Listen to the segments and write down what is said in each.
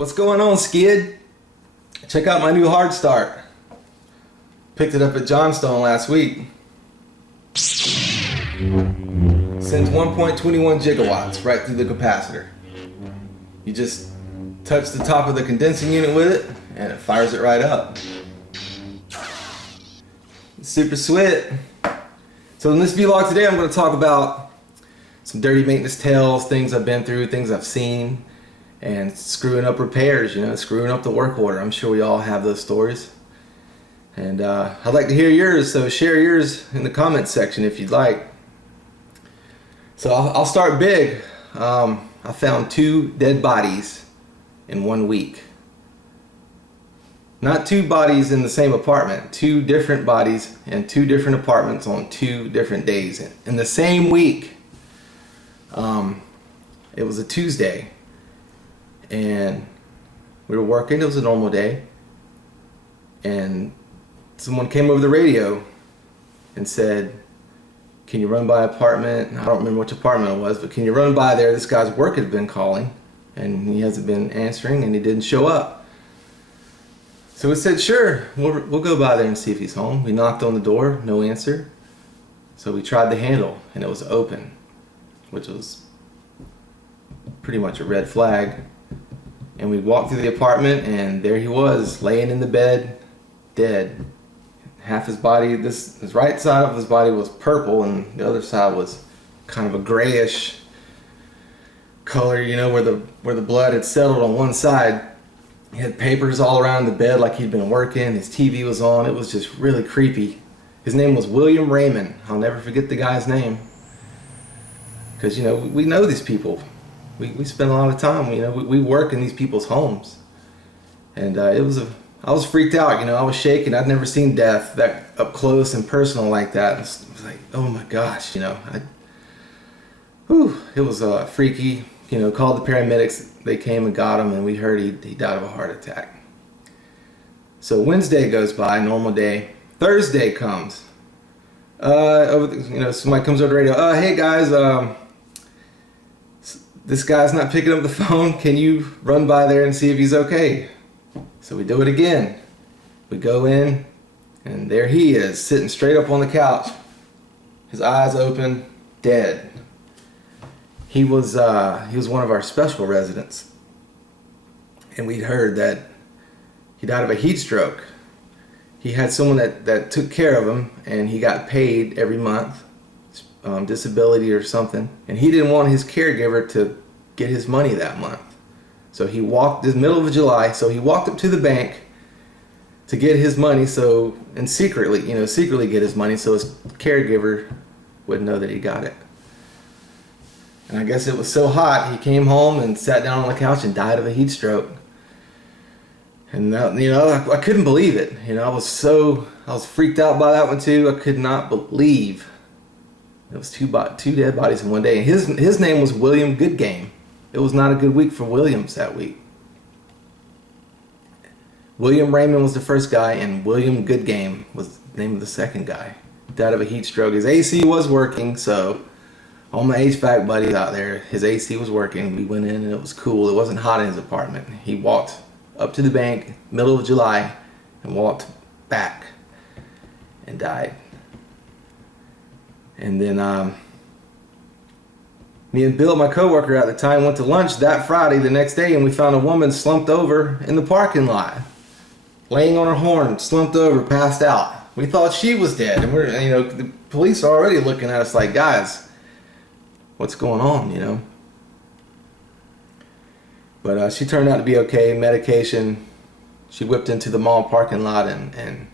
What's going on, Skid? Check out my new hard start. Picked it up at Johnstone last week. Sends 1.21 gigawatts right through the capacitor. You just touch the top of the condensing unit with it and it fires it right up. Super sweet. So in this vlog today, I'm going to talk about some dirty maintenance tales, things I've been through, things I've seen, and screwing up repairs, screwing up the work order. I'm sure we all have those stories. And I'd like to hear yours, so share yours in the comments section if you'd like. So I'll start big. I found 2 dead bodies in 1 week. Not 2 bodies in the same apartment, 2 different bodies in 2 different apartments on 2 different days in the same week. It was a Tuesday and we were working. It was a normal day and someone came over the radio and said, can you run by apartment? I don't remember which apartment it was, but can you run by there? This guy's work had been calling and he hasn't been answering and he didn't show up. So we said, sure, we'll go by there and see if he's home. We knocked on the door, no answer. So we tried the handle and it was open, which was pretty much a red flag. And we walked through the apartment and there he was, laying in the bed, dead. Half his body, his right side of his body was purple and the other side was kind of a grayish color, where the blood had settled on one side. He had papers all around the bed like he'd been working. His TV was on. It was just really creepy. His name was William Raymond. I'll never forget the guy's name. Because, we know these people. We spend a lot of time, we work in these people's homes. And I was freaked out, I was shaking. I'd never seen death that up close and personal like that. It was like, oh my gosh, it was freaky. Called the paramedics. They came and got him, and we heard he died of a heart attack. So Wednesday goes by, normal day. Thursday comes. Somebody comes over the radio. Hey guys, this guy's not picking up the phone. Can you run by there and see if he's okay? So we do it again. We go in, and there he is, sitting straight up on the couch. His eyes open, dead. He was one of our special residents, and we'd heard that he died of a heat stroke. He had someone that took care of him, and he got paid every month, disability or something, and he didn't want his caregiver to get his money that month. So he walked, in the middle of July, so he walked up to the bank to get his money, and secretly get his money so his caregiver wouldn't know that he got it. And I guess it was so hot, he came home and sat down on the couch and died of a heat stroke. And I couldn't believe it. I was freaked out by that one too. I could not believe it was 2 dead bodies in one day. And his name was William Goodgame. It was not a good week for Williams that week. William Raymond was the first guy, and William Goodgame was the name of the second guy. Died of a heat stroke. His AC was working, so all my HVAC buddies out there, his AC was working. We went in and it was cool. It wasn't hot in his apartment. He walked up to the bank, middle of July, and walked back and died. And then me and Bill, my coworker at the time, went to lunch that Friday the next day, and we found a woman slumped over in the parking lot, laying on her horn, slumped over, passed out. We thought she was dead, and the police are already looking at us like, guys, what's going on, But she turned out to be okay. Medication. She whipped into the mall parking lot and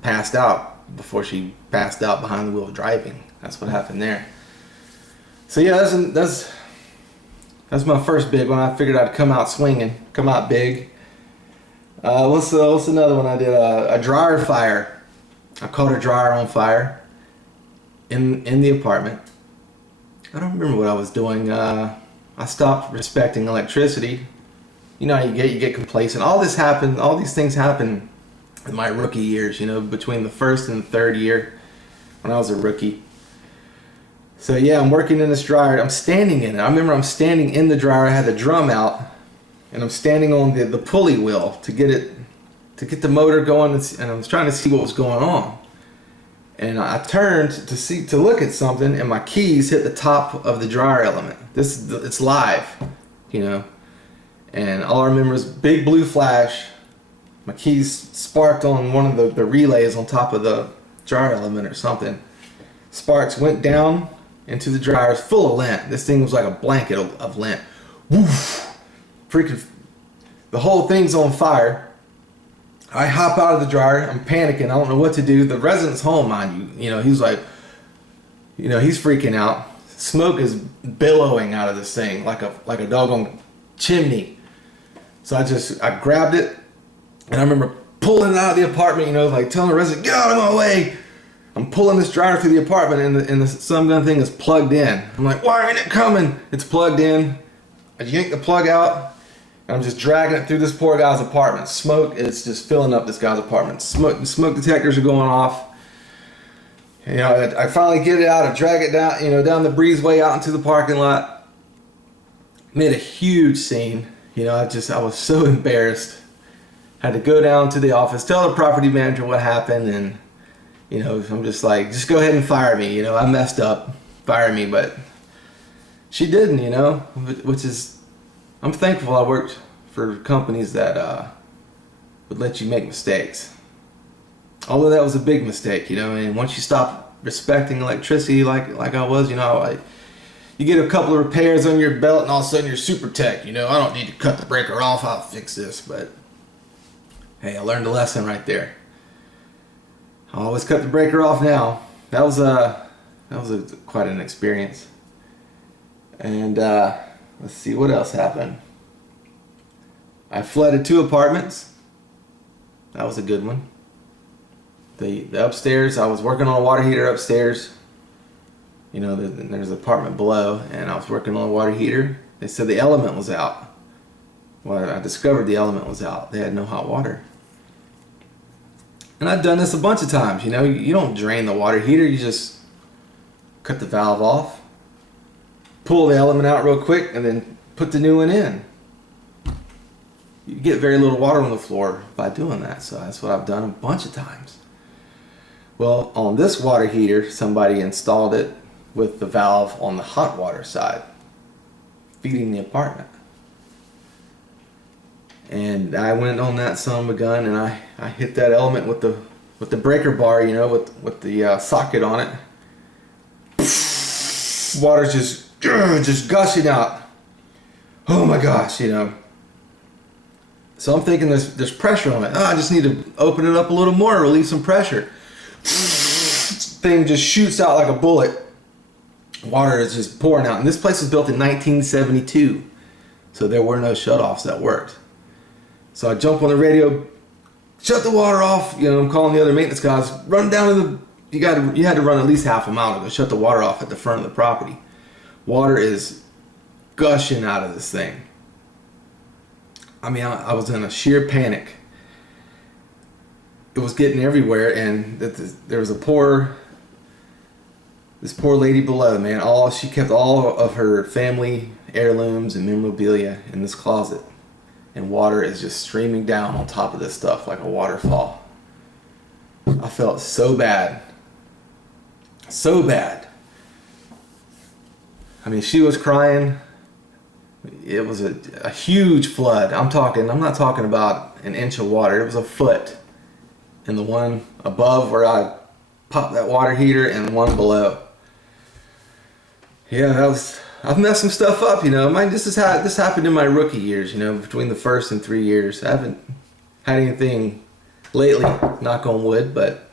passed out before she passed out behind the wheel of driving. That's what happened there. So yeah, that's my first big one. I figured I'd come out swinging, come out big. What's another one I did? A dryer fire. I caught a dryer on fire in the apartment. I don't remember what I was doing. I stopped respecting electricity. How you get complacent. All these things happened in my rookie years, between the first and the third year when I was a rookie. So yeah, I'm working in this dryer. I'm standing in it. I remember I'm standing in the dryer. I had the drum out and I'm standing on the pulley wheel to get the motor going, and I was trying to see what was going on. And I turned to look at something, and my keys hit the top of the dryer element. It's live, you know. And all I remember is big blue flash. My keys sparked on one of the relays on top of the dryer element or something. Sparks went down into the dryers full of lint. This thing was like a blanket of lint. Woof! Freaking, the whole thing's on fire. I hop out of the dryer. I'm panicking. I don't know what to do. The resident's home, mind you. You know, he's like, you know, he's freaking out. Smoke is billowing out of this thing like a doggone chimney. So I grabbed it, and I remember pulling it out of the apartment, you know, like telling the resident, get out of my way. I'm pulling this dryer through the apartment, and the sun gun thing is plugged in. I'm like, why ain't it coming? It's plugged in. I yank the plug out, and I'm just dragging it through this poor guy's apartment. Smoke is just filling up this guy's apartment. Smoke detectors are going off. You know, I finally get it out. I drag it down, you know, down the breezeway out into the parking lot. Made a huge scene. You know, I was so embarrassed. Had to go down to the office, tell the property manager what happened, and you know, I'm just like, just go ahead and fire me. You know, I messed up, fire me, but she didn't. You know, which is, I'm thankful I worked for companies that would let you make mistakes. Although that was a big mistake, you know. And once you stop respecting electricity, like I was, you know, you get a couple of repairs on your belt, and all of a sudden you're super tech. You know, I don't need to cut the breaker off. I'll fix this. But hey, I learned a lesson right there. I always cut the breaker off now. That was quite an experience. And let's see what else happened. I flooded 2 apartments. That was a good one. The upstairs, I was working on a water heater upstairs. You know, there's an apartment below, and I was working on a water heater. They said the element was out. Well, I discovered the element was out. They had no hot water. And I've done this a bunch of times. You know, you don't drain the water heater. You just cut the valve off, pull the element out real quick, and then put the new one in. You get very little water on the floor by doing that. So that's what I've done a bunch of times. Well, on this water heater, somebody installed it with the valve on the hot water side, feeding the apartment. And I went on that son of a gun, and I hit that element with the breaker bar, you know, with the socket on it. Water's just gushing out. Oh my gosh, you know. So I'm thinking there's pressure on it. Oh, I just need to open it up a little more, relieve some pressure. Thing just shoots out like a bullet. Water is just pouring out. And this place was built in 1972. So there were no shutoffs that worked. So I jump on the radio, shut the water off. You know, I'm calling the other maintenance guys. Run down to you had to run at least half a mile to go shut the water off at the front of the property. Water is gushing out of this thing. I mean, I was in a sheer panic. It was getting everywhere, and there was this poor lady below, man. She kept all of her family heirlooms and memorabilia in this closet, and water is just streaming down on top of this stuff like a waterfall. I felt so bad. So bad. I mean, she was crying. It was a huge flood. I'm not talking about an inch of water. It was a foot. And the one above where I popped that water heater, and the one below. Yeah, I've messed some stuff up, you know. This happened in my rookie years, you know, between the first and 3 years. I haven't had anything lately, knock on wood, but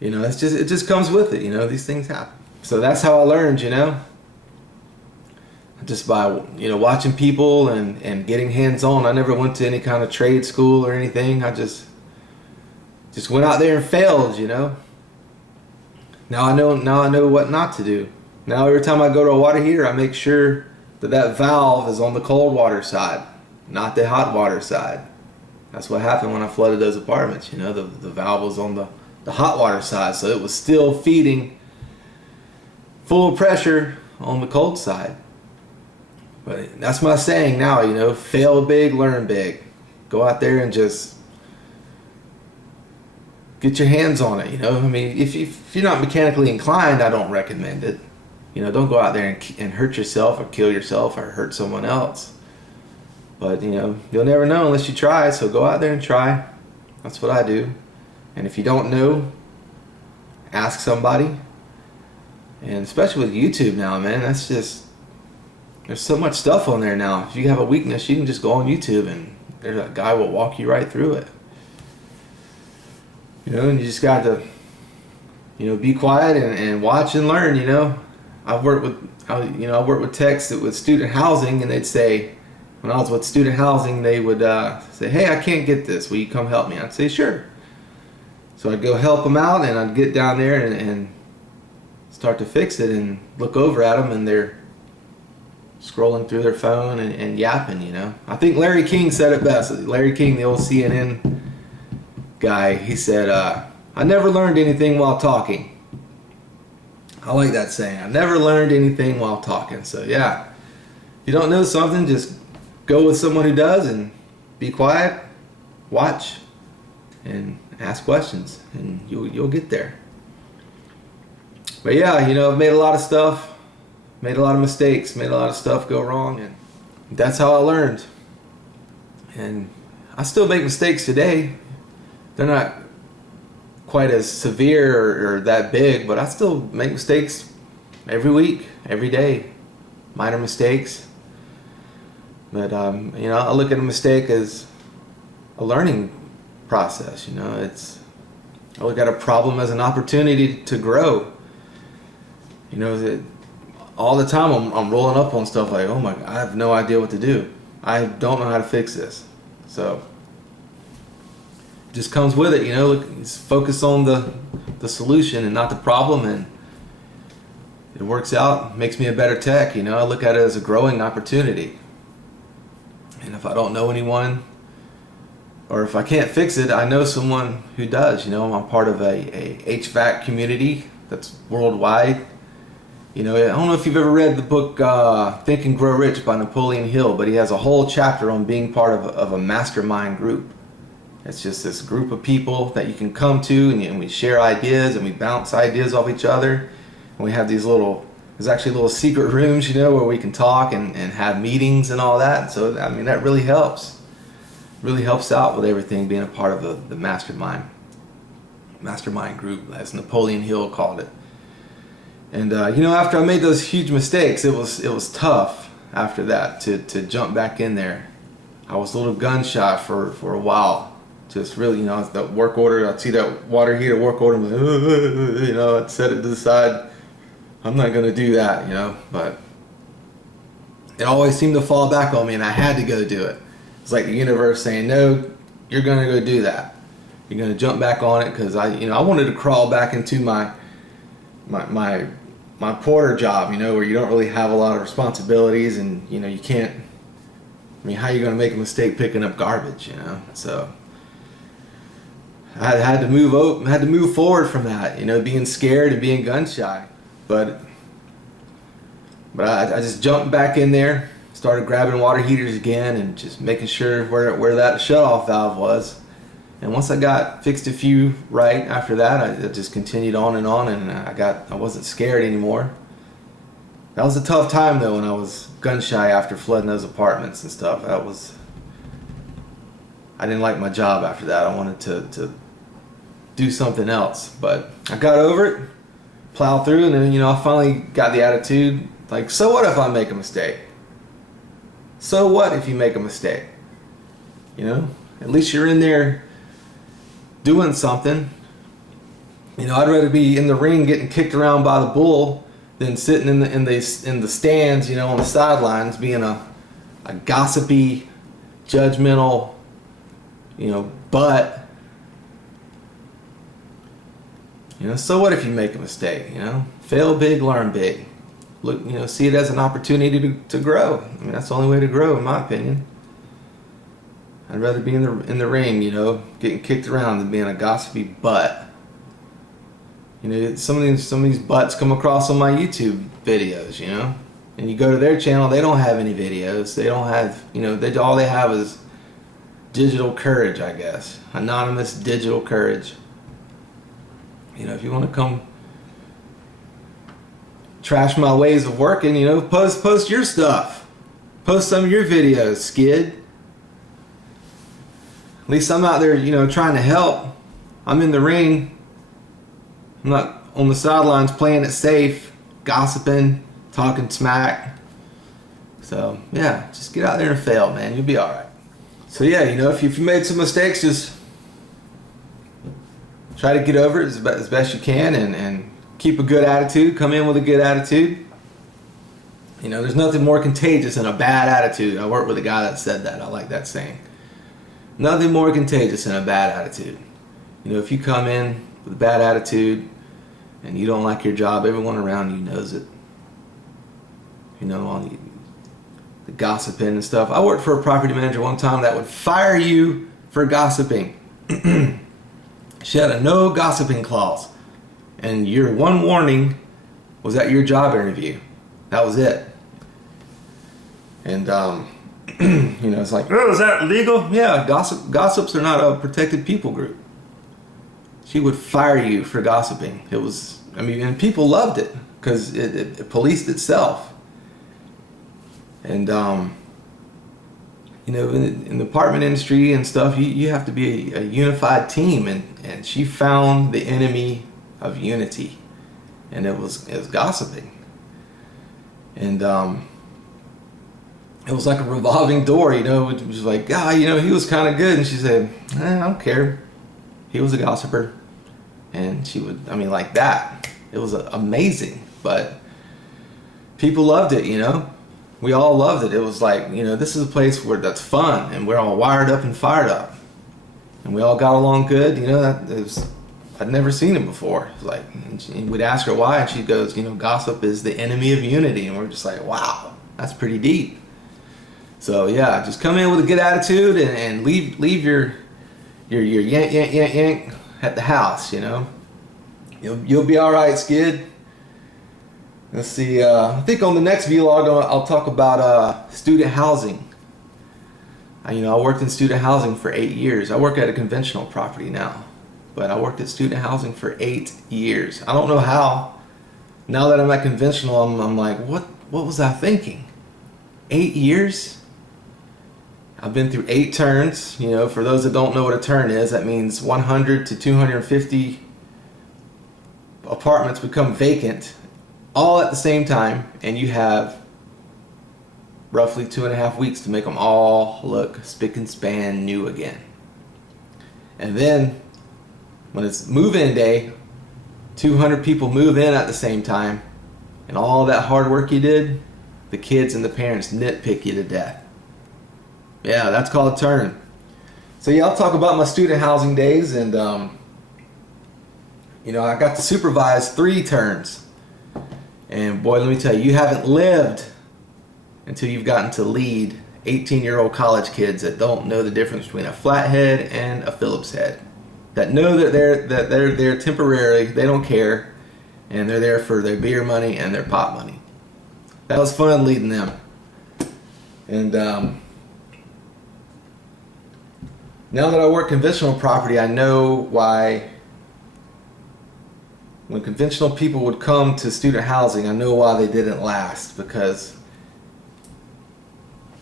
you know, it just comes with it, you know, these things happen. So that's how I learned, you know. Just by, you know, watching people and getting hands-on. I never went to any kind of trade school or anything. I just went out there and failed, you know. Now I know what not to do. Now every time I go to a water heater, I make sure that valve is on the cold water side, not the hot water side. That's what happened when I flooded those apartments, you know. The valve was on the hot water side, so it was still feeding full pressure on the cold side. But that's my saying now, you know, fail big, learn big. Go out there and just get your hands on it, you know. I mean, if you're not mechanically inclined, I don't recommend it. You know, don't go out there and hurt yourself or kill yourself or hurt someone else. But, you know, you'll never know unless you try, so go out there and try. That's what I do. And if you don't know, ask somebody. And especially with YouTube now, man, that's just, there's so much stuff on there now. If you have a weakness, you can just go on YouTube and there's a guy will walk you right through it. You know, and you just got to, you know, be quiet and watch and learn, you know. I worked with techs with student housing, and they'd say, when I was with student housing, they would say, hey, I can't get this. Will you come help me? I'd say, sure. So I'd go help them out, and I'd get down there and start to fix it and look over at them, and they're scrolling through their phone and yapping, you know. I think Larry King said it best. Larry King, the old CNN guy, he said, I never learned anything while talking. I like that saying. I never learned anything while talking. So yeah, if you don't know something, just go with someone who does and be quiet, watch, and ask questions, and you'll get there. But yeah, you know, I've made a lot of stuff, made a lot of mistakes, made a lot of stuff go wrong, and that's how I learned. And I still make mistakes today. They're not quite as severe or that big, but I still make mistakes every week, every day, minor mistakes. But you know, I look at a mistake as a learning process. You know, I look at a problem as an opportunity to grow. You know, all the time I'm rolling up on stuff like, oh my God, I have no idea what to do. I don't know how to fix this. So it just comes with it, you know. Focus on the solution and not the problem, and it works out, makes me a better tech. You know, I look at it as a growing opportunity. And if I don't know anyone, or if I can't fix it, I know someone who does. You know, I'm part of a HVAC community that's worldwide. You know, I don't know if you've ever read the book Think and Grow Rich by Napoleon Hill, but he has a whole chapter on being part of a mastermind group. It's just this group of people that you can come to, and we share ideas and we bounce ideas off each other. And we have these there's actually little secret rooms, you know, where we can talk and have meetings and all that. So, I mean, that really helps. Really helps out with everything, being a part of the mastermind group, as Napoleon Hill called it. And you know, after I made those huge mistakes, it was tough after that to jump back in there. I was a little gun shy for a while. Just really, you know, that work order, I'd see that water heater work order, and like, you know, I'd set it to the side. I'm not going to do that, you know, but it always seemed to fall back on me, and I had to go do it. It's like the universe saying, no, you're going to go do that. You're going to jump back on it, because I wanted to crawl back into my porter job, you know, where you don't really have a lot of responsibilities, and, you know, you can't, I mean, how are you going to make a mistake picking up garbage, you know? So I had to move forward from that, you know, being scared and being gun shy. But I just jumped back in there, started grabbing water heaters again, and just making sure where that shutoff valve was. And once I got fixed a few right after that, I just continued on, and I wasn't scared anymore. That was a tough time though, when I was gun shy after flooding those apartments and stuff. I didn't like my job after that. I wanted to do something else, but I got over it, plowed through, and then, you know, I finally got the attitude, like, so what if I make a mistake? So what if you make a mistake? You know, at least you're in there doing something. You know, I'd rather be in the ring getting kicked around by the bull than sitting in the stands, you know, on the sidelines, being a gossipy, judgmental, you know, butt. You know, so what if you make a mistake? You know, fail big, learn big. Look, you know, see it as an opportunity to grow. I mean, that's the only way to grow, in my opinion. I'd rather be in the ring, you know, getting kicked around than being a gossipy butt. You know, some of these butts come across on my YouTube videos, you know. And you go to their channel, they don't have any videos. They don't have, all they have is digital courage, I guess. Anonymous digital courage. If you want to come trash my ways of working, post your stuff. Post some of your videos, Skid. At least I'm out there, trying to help. I'm in the ring. I'm not on the sidelines playing it safe, gossiping, talking smack. So yeah, just get out there and fail, man. You'll be all right. So yeah, if you made some mistakes, just try to get over it as best you can, and keep a good attitude. Come in with a good attitude. There's nothing more contagious than a bad attitude. I worked with a guy that said that. I like that saying. Nothing more contagious than a bad attitude. If you come in with a bad attitude and you don't like your job, everyone around you knows it. All the gossiping and stuff. I worked for a property manager one time that would fire you for gossiping. She had a no gossiping clause. And your one warning was at your job interview. That was it. And, it's like, oh, is that legal? Yeah, gossips are not a protected people group. She would fire you for gossiping. And people loved it because it policed itself. And, in the apartment industry and stuff, you have to be a unified team. And she found the enemy of unity. And it was gossiping. And, it was like a revolving door, it was like, he was kind of good. And she said, I don't care. He was a gossiper. And she would, like that. It was amazing. But people loved it, We all loved it. It was like, this is a place that's fun. And we're all wired up and fired up. And we all got along good. I'd never seen it before. It was like, and we'd ask her why. And she goes, gossip is the enemy of unity. And we're just like, wow, that's pretty deep. So yeah, just come in with a good attitude and leave your yank at the house, You'll be all right, Skid. Let's see. I think on the next vlog I'll talk about student housing. I worked in student housing for 8 years. I work at a conventional property now, but I worked at student housing for 8 years. I don't know how. Now that I'm at conventional, I'm like, what was I thinking? 8 years? I've been through 8 turns. For those that don't know what a turn is, that means 100 to 250 apartments become vacant all at the same time, and you have roughly 2.5 weeks to make them all look spick and span new again. And then when it's move-in day, 200 people move in at the same time, and all that hard work you did, the kids and the parents nitpick you to death. Yeah, that's called a turn. So yeah, I'll talk about my student housing days, and I got to supervise 3 turns. And boy, let me tell you, you haven't lived until you've gotten to lead 18-year-old college kids that don't know the difference between a flathead and a Phillips head. That know that they're there temporarily, they don't care, and they're there for their beer money and their pot money. That was fun leading them. And now that I work conventional property, I know why when conventional people would come to student housing, I know why they didn't last, because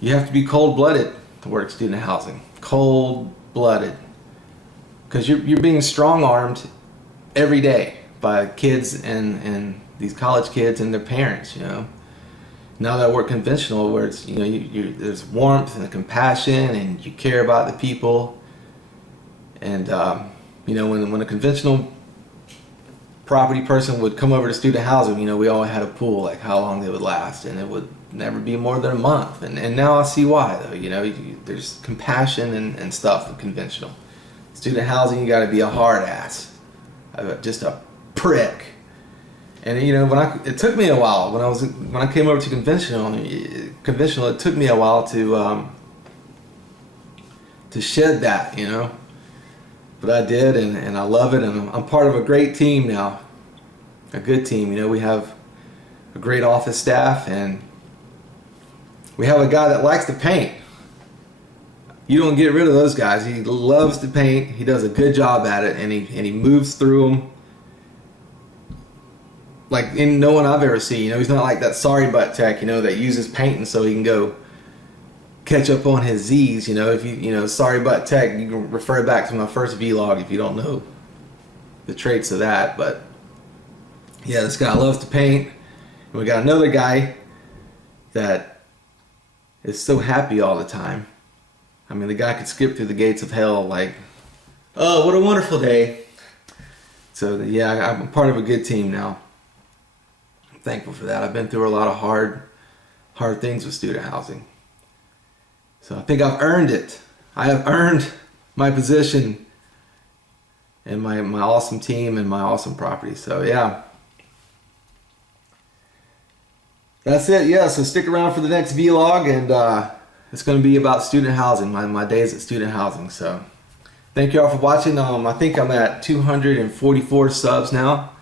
you have to be cold-blooded to work student housing. Cold-blooded. Because you're being strong-armed every day by kids and these college kids and their parents, Now that I work conventional, where it's, there's warmth and compassion and you care about the people. And, when a conventional property person would come over to student housing, we all had a pool, like how long they would last, and it would never be more than a month. And now I see why, though, there's compassion and stuff in conventional. Student housing, you gotta be a hard ass. Just a prick. And it took me a while when I came over to conventional. It took me a while to shed that, But I did, and I love it, and I'm part of a great team now, a good team. We have a great office staff, and We have a guy that likes to paint. You don't get rid of those guys. He loves to paint. He does a good job at it, and he moves through them like in no one I've ever seen. You know, he's not like that sorry butt tech, you know, that uses painting so he can go catch up on his Z's. You know, if you know, sorry butt tech, you can refer back to my first vlog if you don't know the traits of that. But yeah, this guy loves to paint. And we got another guy that is so happy all the time. I mean, the guy could skip through the gates of hell like, oh, what a wonderful day. So yeah, I'm part of a good team now. I'm thankful for that. I've been through a lot of hard things with student housing. So I think I've earned it. I have earned my position and my awesome team and my awesome property. So yeah. That's it. Yeah, so stick around for the next vlog, and it's going to be about student housing, my days at student housing. So thank you all for watching. I think I'm at 244 subs now,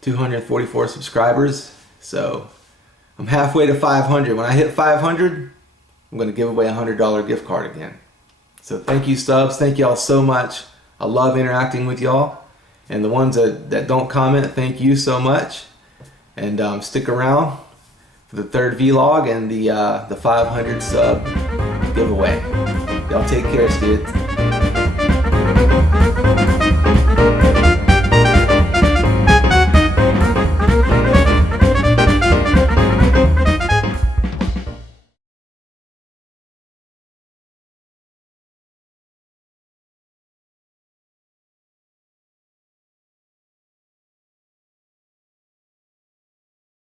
244 subscribers. So I'm halfway to 500. When I hit 500, I'm going to give away a $100 gift card again. So thank you, subs. Thank y'all so much. I love interacting with y'all. And the ones that don't comment, thank you so much. And stick around for the third vlog and the 500 sub giveaway. Y'all take care, kids.